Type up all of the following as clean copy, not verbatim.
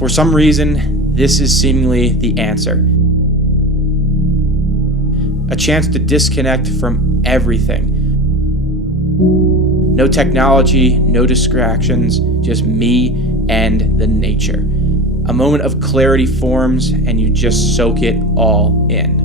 For some reason, this is seemingly the answer. A chance to disconnect from everything. No technology, no distractions, just me and the nature. A moment of clarity forms and you just soak it all in.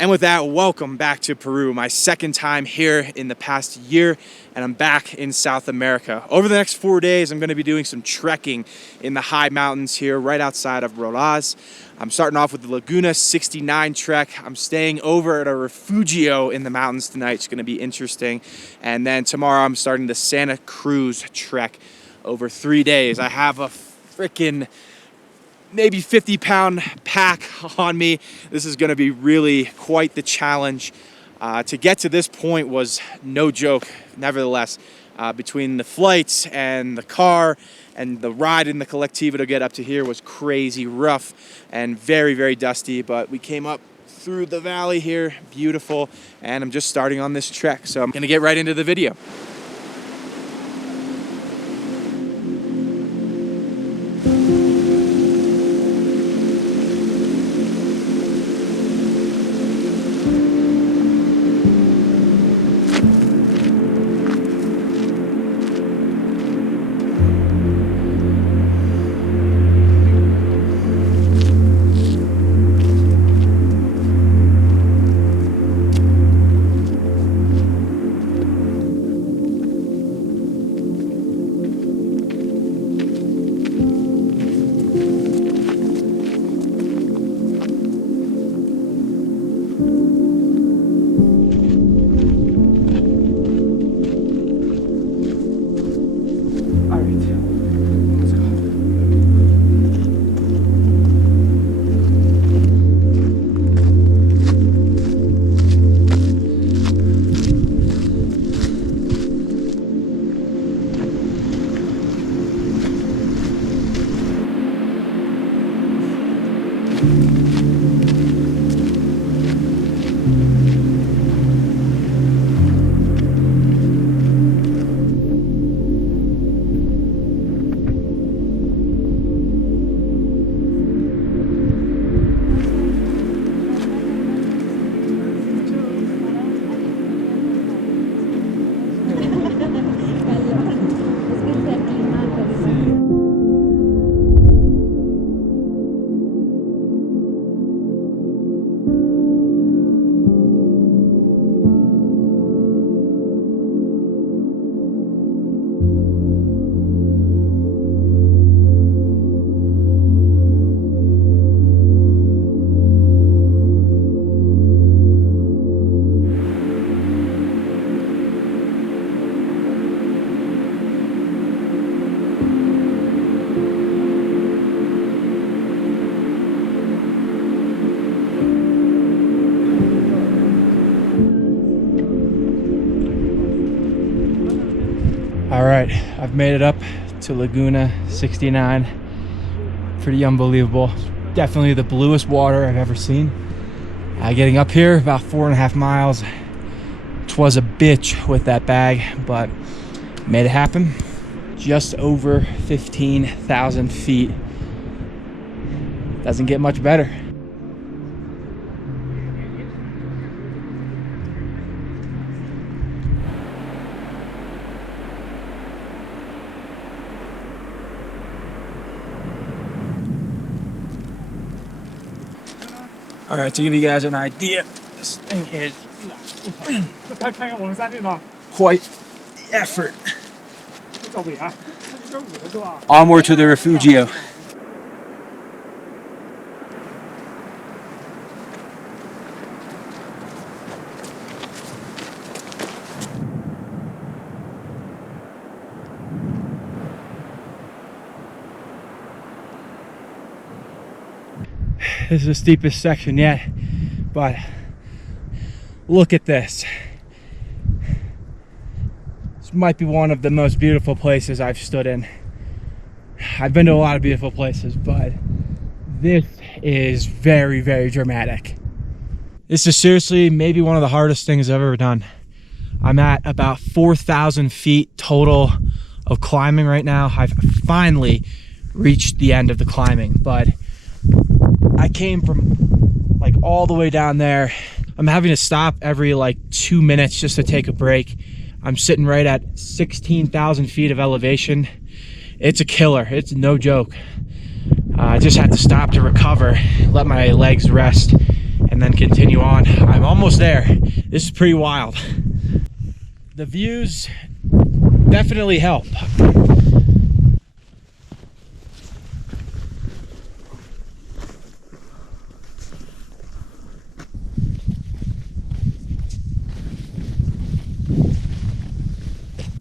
And with that, welcome back to Peru, my second time here in the past year, and I'm back in South America. Over the next 4 days, I'm gonna be doing some trekking in the high mountains here right outside of Huaraz. I'm starting off with the Laguna 69 trek. I'm staying over at a Refugio in the mountains tonight. It's gonna be interesting. And then tomorrow, I'm starting the Santa Cruz trek over 3 days. I have a freaking maybe 50-pound pack on me. This is gonna be really quite the challenge. To get to this point was no joke, nevertheless. Between the flights and the car and the ride in the Colectivo to get up to here was crazy rough and very, very dusty, but we came up through the valley here, beautiful, and I'm just starting on this trek. So I'm gonna get right into the video. All right, I've made it up to Laguna 69. Pretty unbelievable. Definitely the bluest water I've ever seen. Getting up here about 4.5 miles. 'Twas a bitch with that bag, but made it happen. Just over 15,000 feet. Doesn't get much better. All right, to give you guys an idea, this thing is Quite the effort. Onward to the Refugio. This is the steepest section yet, but look at this. This might be one of the most beautiful places I've stood in. I've been to a lot of beautiful places, but this is very, very dramatic. This is seriously maybe one of the hardest things I've ever done. I'm at about 4,000 feet total of climbing right now. I've finally reached the end of the climbing, but I came from like all the way down there. I'm having to stop every like 2 minutes just to take a break. I'm sitting right at 16,000 feet of elevation. It's a killer, it's no joke. I just had to stop to recover, let my legs rest, and then continue on. I'm almost there. This is pretty wild. The views definitely help.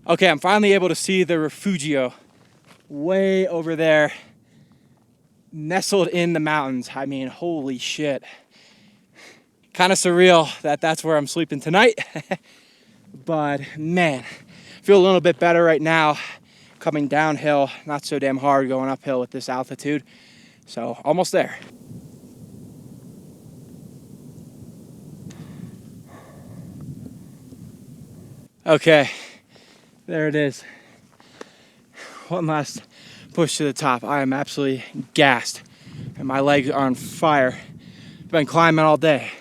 Okay, I'm finally able to see the Refugio way over there, nestled in the mountains. I mean, holy shit. Kind of surreal that that's where I'm sleeping tonight. But man, I feel a little bit better right now coming downhill. Not so damn hard going uphill with this altitude. So almost there. Okay. There it is. One last push to the top. I am absolutely gassed and my legs are on fire. I've been climbing all day.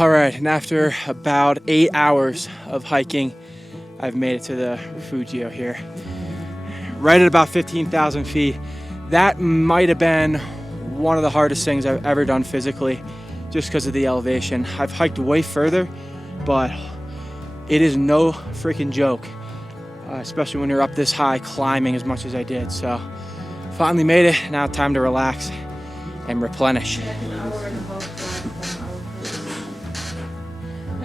All right, and after about 8 hours of hiking, I've made it to the Refugio here. Right at about 15,000 feet. That might have been one of the hardest things I've ever done physically, just because of the elevation. I've hiked way further, but it is no freaking joke, especially when you're up this high climbing as much as I did. So finally made it. Now time to relax and replenish.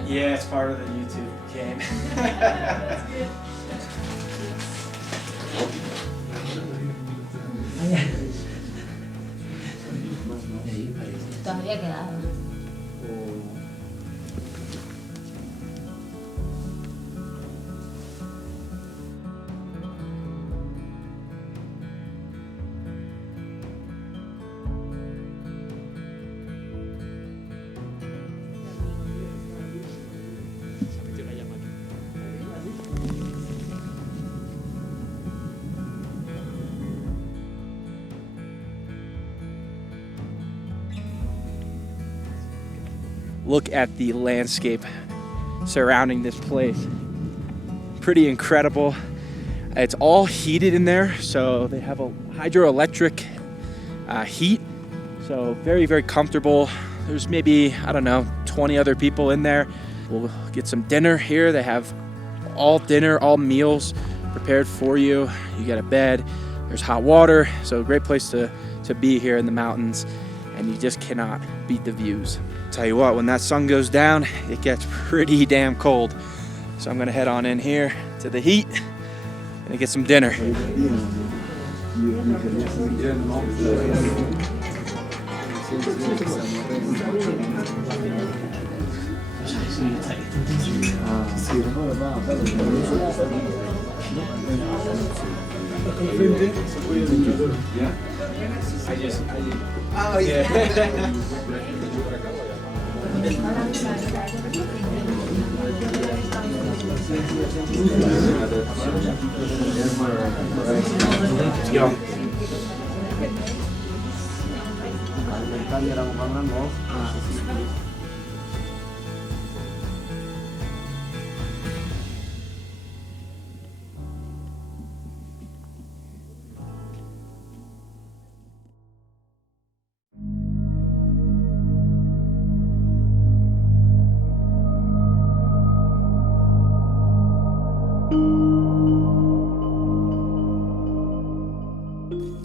Yeah, it's part of the YouTube game. Todavía quedaba. Look at the landscape surrounding this place. Pretty incredible. It's all heated in there, so they have a hydroelectric heat. So very, very comfortable. There's maybe, I don't know, 20 other people in there. We'll get some dinner here. They have all dinner, all meals prepared for you. You get a bed, there's hot water. So a great place to be here in the mountains, and you just cannot beat the views. Tell you what, when that sun goes down, it gets pretty damn cold. So I'm gonna head on in here to the heat and get some dinner.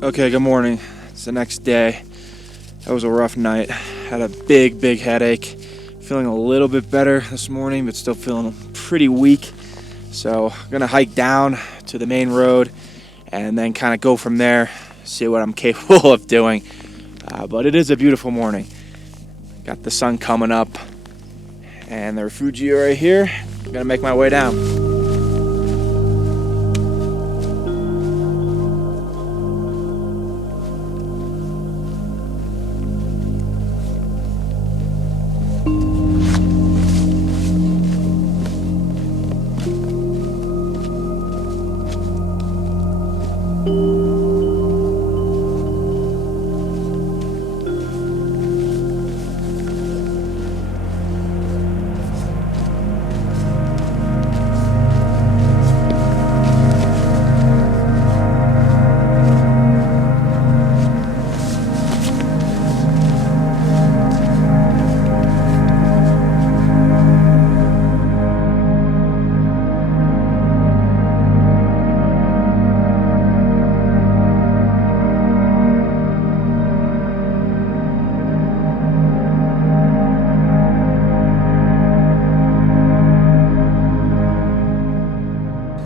Okay, good morning. It's the next day. That was a rough night. Had a big headache. Feeling a little bit better this morning, but still feeling pretty weak. So I'm gonna hike down to the main road and then kind of go from there, see what I'm capable of doing. But it is a beautiful morning. Got the sun coming up and the Refugio right here. I'm gonna make my way down.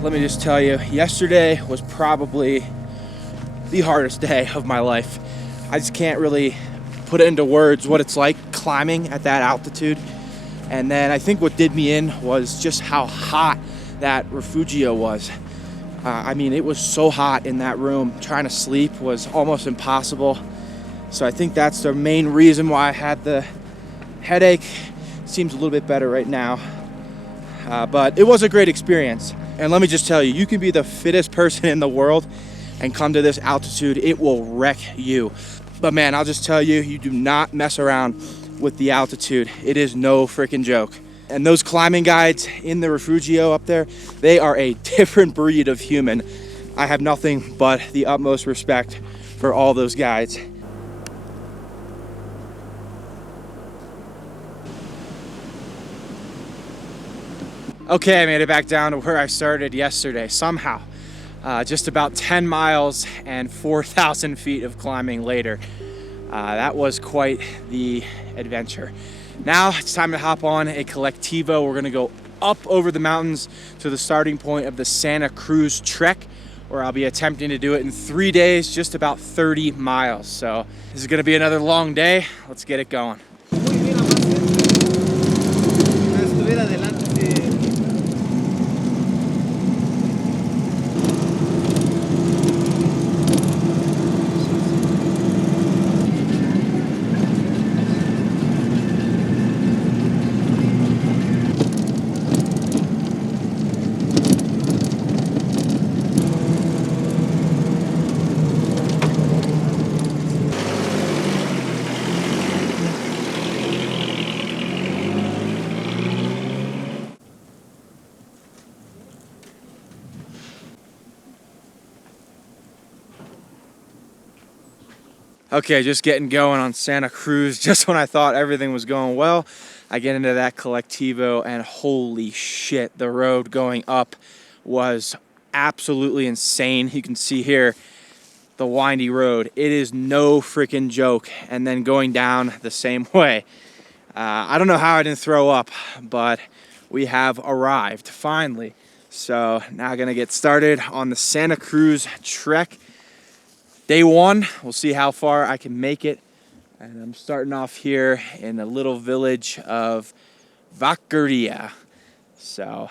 Let me just tell you, yesterday was probably the hardest day of my life. I just can't really put it into words what it's like climbing at that altitude. And then I think what did me in was just how hot that Refugio was. I mean, it was so hot in that room. Trying to sleep was almost impossible. So I think that's the main reason why I had the headache. Seems a little bit better right now. But it was a great experience. And let me just tell you, you can be the fittest person in the world and come to this altitude, it will wreck you. But man, I'll just tell you, you do not mess around with the altitude. It is no freaking joke. And those climbing guides in the Refugio up there, they are a different breed of human. I have nothing but the utmost respect for all those guides. Okay, I made it back down to where I started yesterday, somehow. Just about 10 miles and 4,000 feet of climbing later. That was quite the adventure. Now it's time to hop on a Colectivo. We're gonna go up over the mountains to the starting point of the Santa Cruz trek, where I'll be attempting to do it in 3 days, just about 30 miles. So this is gonna be another long day. Let's get it going. Okay, just getting going on Santa Cruz. Just when I thought everything was going well, I get into that Colectivo and holy shit, the road going up was absolutely insane. You can see here the windy road. It is no freaking joke. And then going down the same way. I don't know how I didn't throw up, but we have arrived finally. So now gonna get started on the Santa Cruz trek. Day one, we'll see how far I can make it. And I'm starting off here in the little village of Vaqueria. So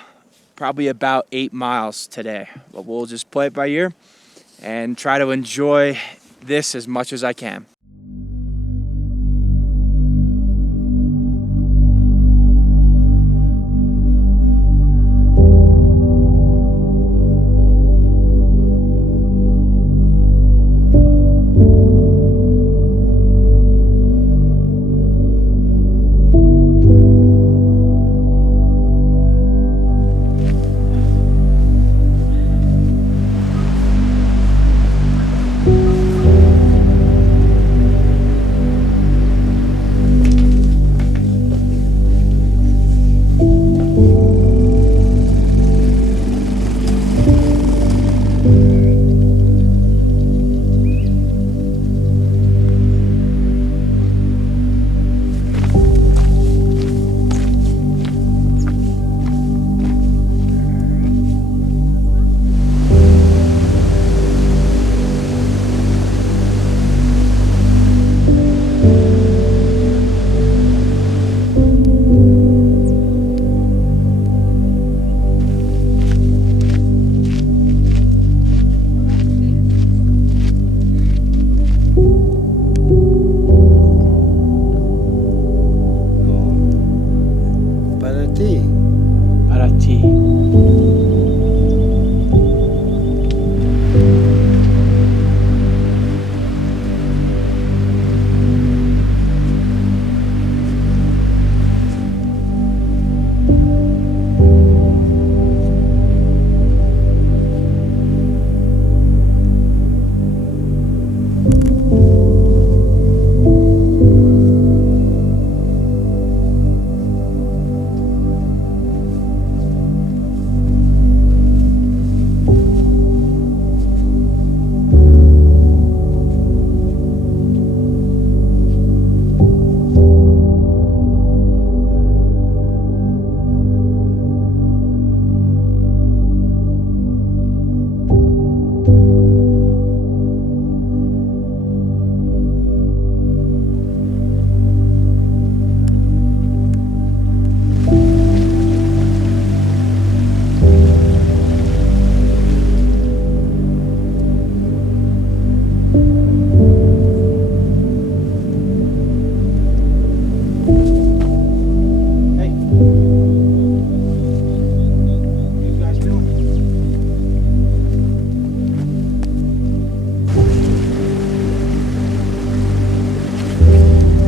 probably about 8 miles today. But we'll just play it by ear and try to enjoy this as much as I can.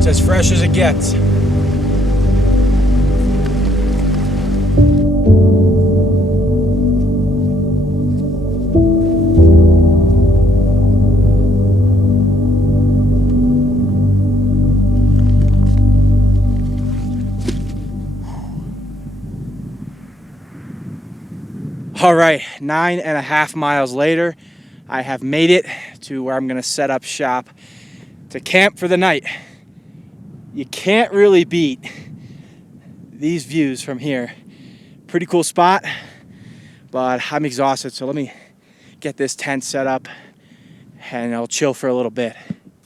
As fresh as it gets. All right, 9.5 miles later, I have made it to where I'm gonna set up shop to camp for the night. You can't really beat these views from here. Pretty cool spot, but I'm exhausted, so let me get this tent set up and I'll chill for a little bit.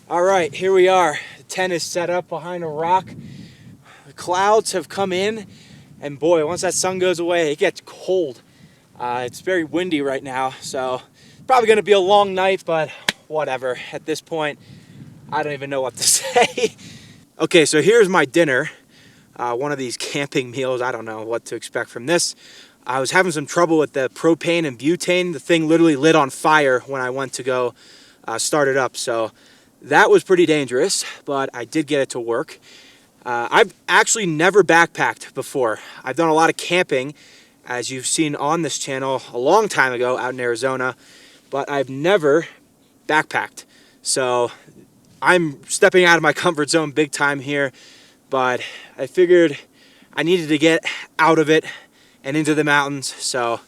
All right, here we are. The tent is set up behind a rock. The clouds have come in, and boy, once that sun goes away, it gets cold. It's very windy right now, so probably gonna be a long night, but whatever. At this point, I don't even know what to say. Okay, so here's my dinner. One of these camping meals. I don't know what to expect from this. I was having some trouble with the propane and butane. The thing literally lit on fire when I went to go start it up. So that was pretty dangerous, but I did get it to work. I've actually never backpacked before. I've done a lot of camping, as you've seen on this channel a long time ago out in Arizona, but I've never backpacked. So I'm stepping out of my comfort zone big time here, but I figured I needed to get out of it and into the mountains. So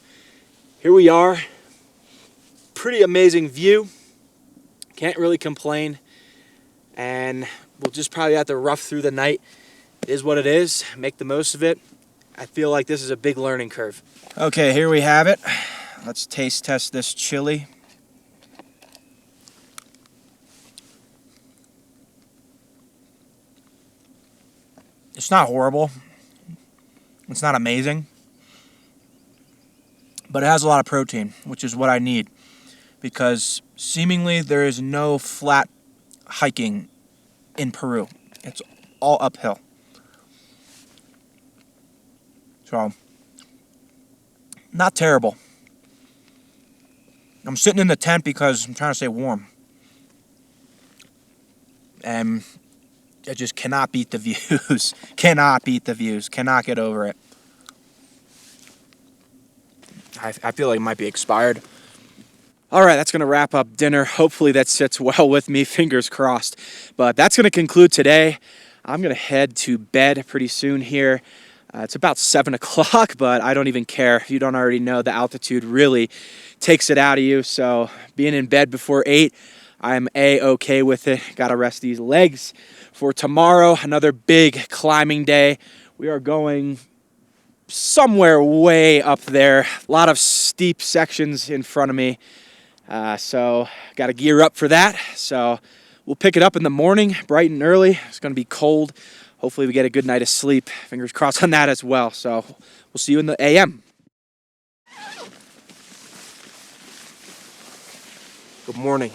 here we are. Pretty amazing view. Can't really complain. And we'll just probably have to rough through the night. It is what it is. Make the most of it. I feel like this is a big learning curve. Okay, here we have it. Let's taste test this chili. It's not horrible. It's not amazing. but it has a lot of protein, which is what I need, because seemingly there is no flat hiking in Peru. It's all uphill. So, not terrible. I'm sitting in the tent because I'm trying to stay warm. And I just cannot beat the views. Cannot beat the views. Cannot get over it. I feel like it might be expired. All right, that's going to wrap up dinner. Hopefully that sits well with me, fingers crossed. But that's going to conclude today. I'm going to head to bed pretty soon here. It's about 7 o'clock, but I don't even care. If you don't already know, the altitude really takes it out of you. So being in bed before 8, I'm A-okay with it. Got to rest these legs for tomorrow, another big climbing day. We are going somewhere way up there. A lot of steep sections in front of me. So got to gear up for that. So we'll pick it up in the morning, bright and early. It's going to be cold. Hopefully we get a good night of sleep. Fingers crossed on that as well. So we'll see you in the AM. Good morning.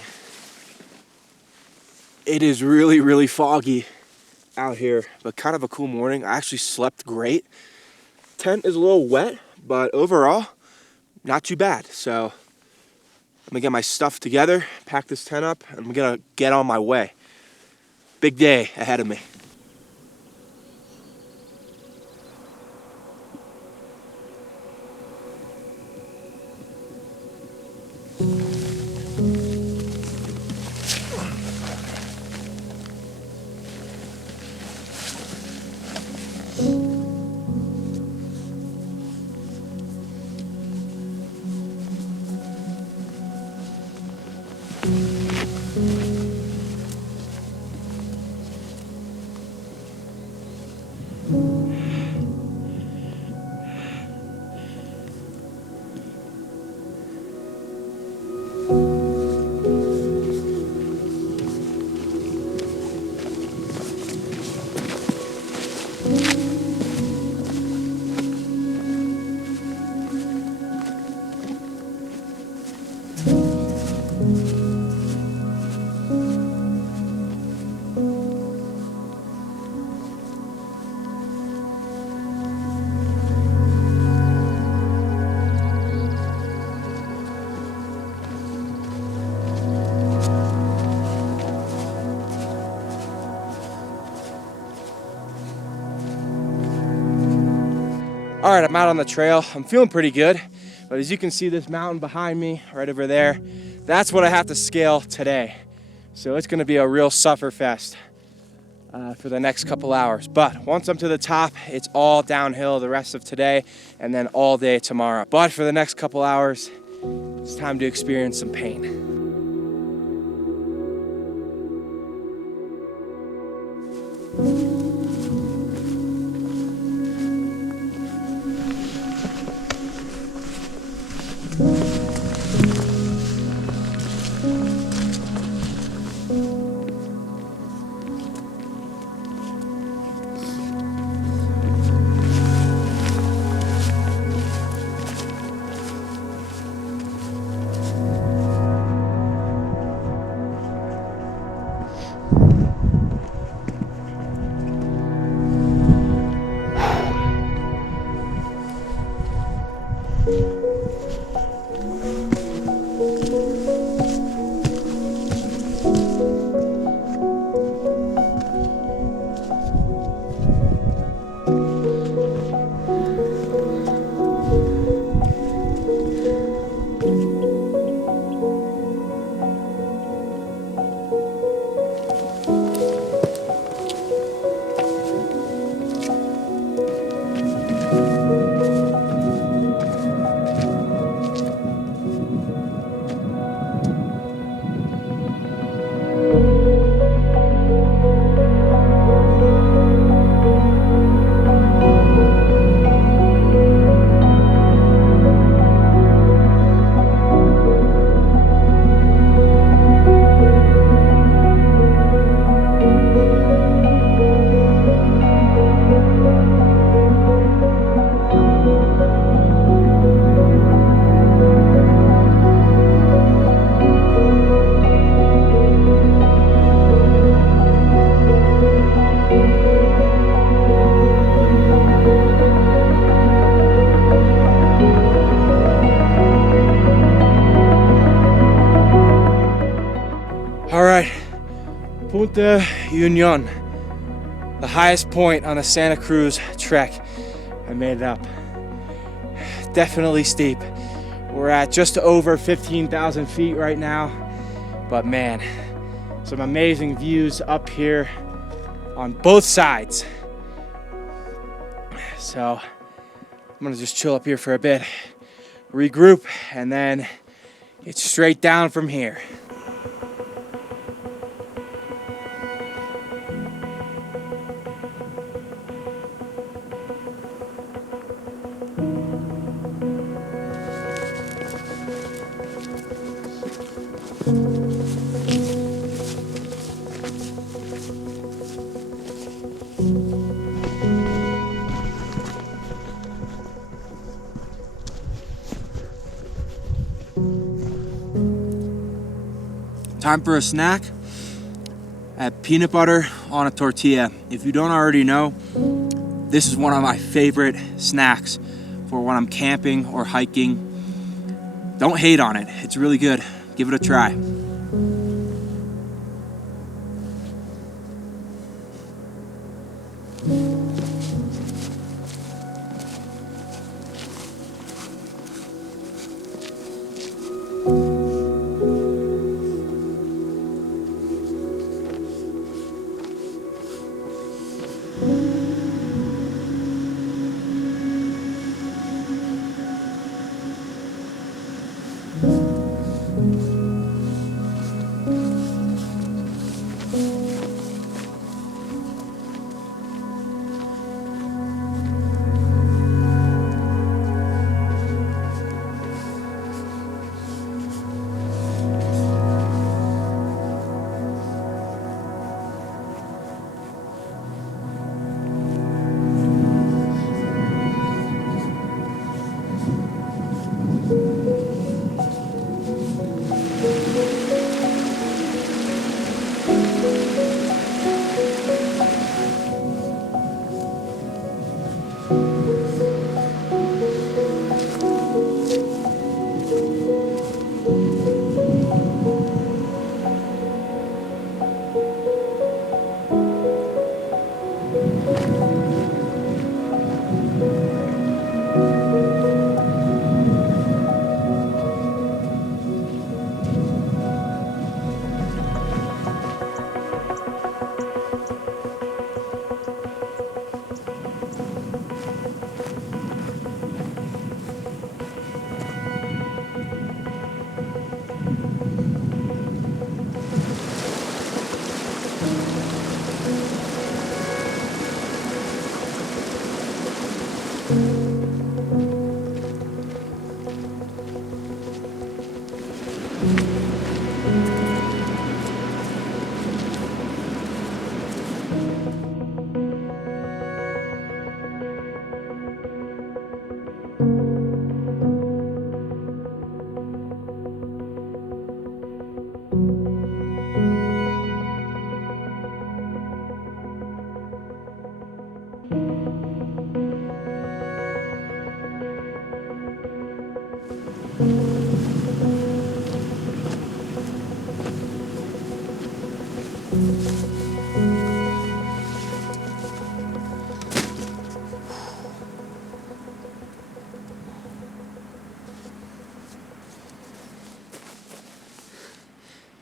It is really, really foggy out here, but kind of a cool morning. I actually slept great. Tent is a little wet, but overall, not too bad. So I'm gonna get my stuff together, pack this tent up, and I'm gonna get on my way. Big day ahead of me. All right, I'm out on the trail. I'm feeling pretty good, but as you can see, this mountain behind me, right over there, that's what I have to scale today. So it's gonna be a real sufferfest for the next couple hours. But once I'm to the top, it's all downhill the rest of today and then all day tomorrow. But for the next couple hours, it's time to experience some pain. Punta Union, the highest point on the Santa Cruz trek. I made it up. Definitely steep. We're at just over 15,000 feet right now, but man, some amazing views up here on both sides. So I'm gonna just chill up here for a bit, regroup, and then it's straight down from here. Time for a snack. I have peanut butter on a tortilla. If you don't already know, this is one of my favorite snacks for when I'm camping or hiking. Don't hate on it, it's really good. Give it a try.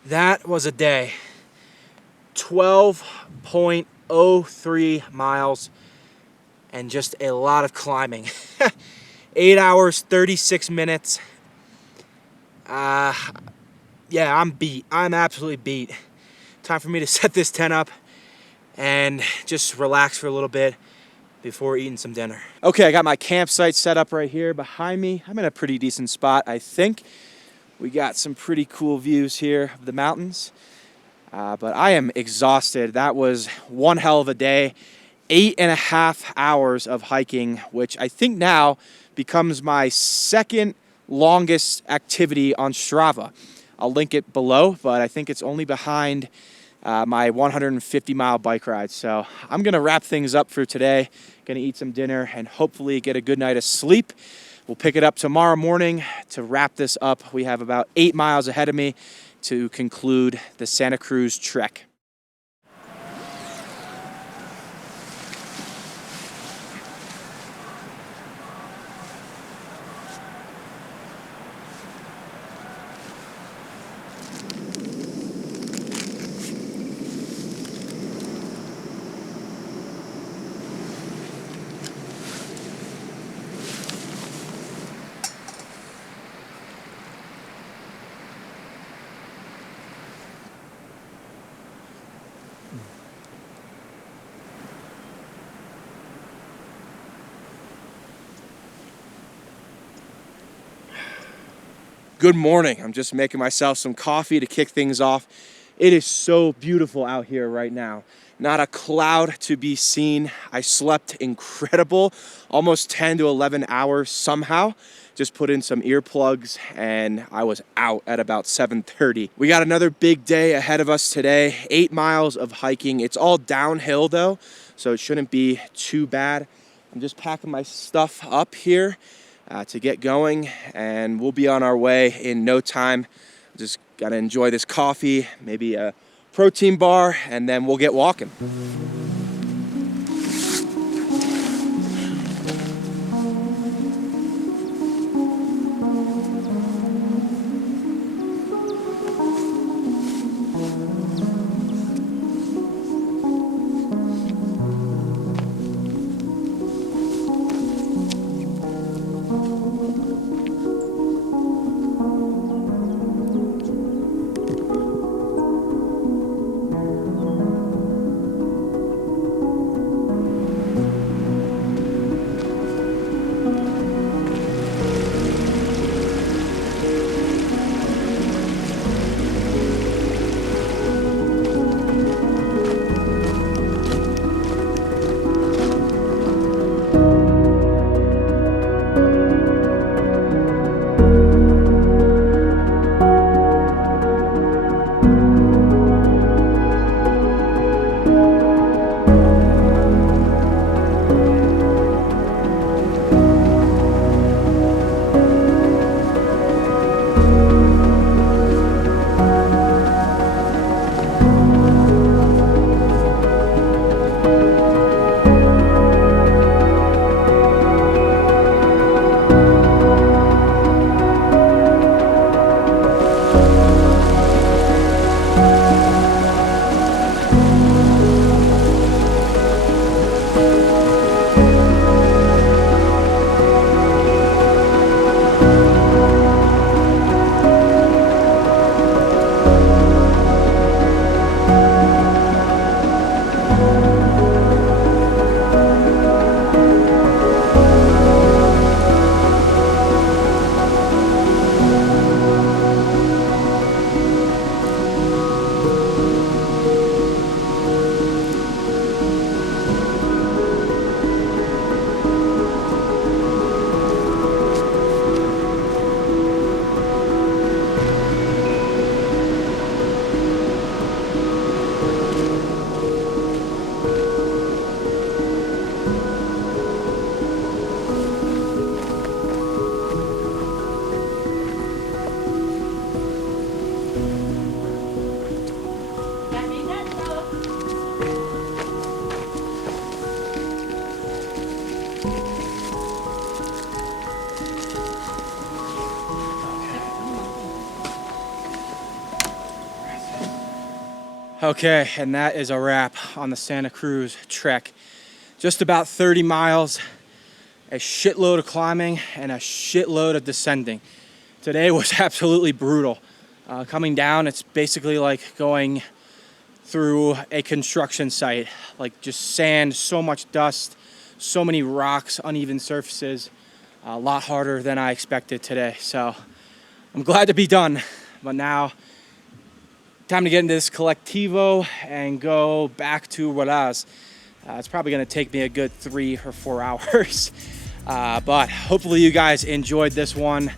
That was a day. 12.03 miles and just a lot of climbing. 8 hours, 36 minutes. Yeah, I'm beat. I'm absolutely beat. Time for me to set this tent up and just relax for a little bit before eating some dinner. Okay, I got my campsite set up right here behind me. I'm in a pretty decent spot, I think. We got some pretty cool views here of the mountains, but I am exhausted. That was one hell of a day. 8.5 hours of hiking, which I think now becomes my second longest activity on Strava. I'll link it below, but I think it's only behind my 150-mile bike ride. So I'm gonna wrap things up for today. Gonna eat some dinner and hopefully get a good night of sleep. We'll pick it up tomorrow morning to wrap this up. We have about 8 miles ahead of me to conclude the Santa Cruz trek. good morning. I'm just making myself some coffee to kick things off. It is so beautiful out here right now. Not a cloud to be seen. I slept incredible, almost 10 to 11 hours somehow. Just put in some earplugs and I was out at about 7:30. We got another big day ahead of us today, 8 miles of hiking. It's all downhill though, so it shouldn't be too bad. I'm just packing my stuff up here to get going, and we'll be on our way in no time. Just gotta enjoy this coffee, maybe a protein bar, and then we'll get walking. Okay, and that is a wrap on the Santa Cruz trek. Just about 30 miles, a shitload of climbing and a shitload of descending. Today was absolutely brutal. Coming down, it's basically like going through a construction site, like just sand, so much dust, so many rocks, uneven surfaces, a lot harder than I expected today. So I'm glad to be done, but now time to get into this Colectivo and go back to Huaraz. It's probably gonna take me a good 3 or 4 hours, but hopefully you guys enjoyed this one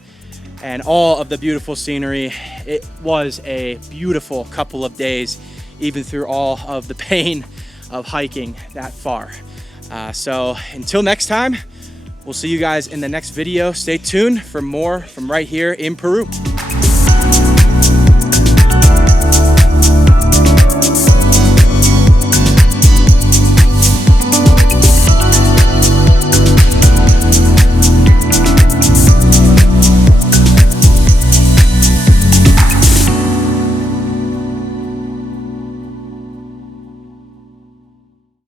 and all of the beautiful scenery. It was a beautiful couple of days, even through all of the pain of hiking that far. So until next time, we'll see you guys in the next video. Stay tuned for more from right here in Peru.